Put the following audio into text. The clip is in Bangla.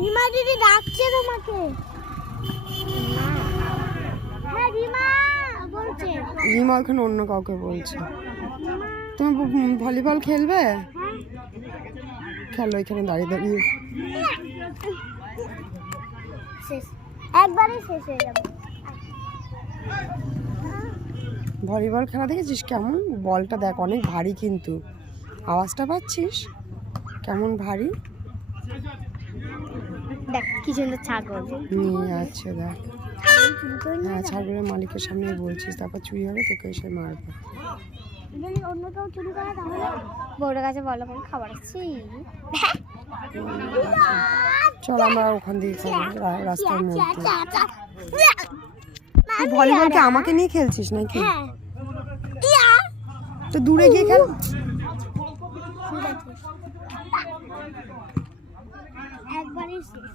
রিমা দিদি ডাকছে তোমাকে। হ্যাঁ রিমা বলছে। রিমা ওখানে অন্য কাউকে বলছে। তুমি ভলিবল খেলবে? খেলো এখানে দাঁড়িয়ে দাঁড়িয়ে। শেষ, একবারই শেষ হয়ে যাবে। ভলিবল খেলা দেখেছিস কেমন? বলটা দেখ অনেক ভারী, কিন্তু আওয়াজটা পাচ্ছিস কেমন ভারী? দেখ কি সুন্দর ছাগল নিয়ে আছে দেখ। হ্যাঁ, ছাগলের মালিকের সামনে বলছিস, তারপর চুরি হবে তোকে এসে মারবে। অন্য কেউ চুরি করে তাহলে বড় কাছে বলো কোন খাবার আছে। চল আমরা ওখান দিয়ে খাবো রাস্তার মধ্যে। ভলিবলকে আমাকে নিয়ে খেলছিস নাকি? তো দূরে গিয়ে খেল। একবারই শেষ।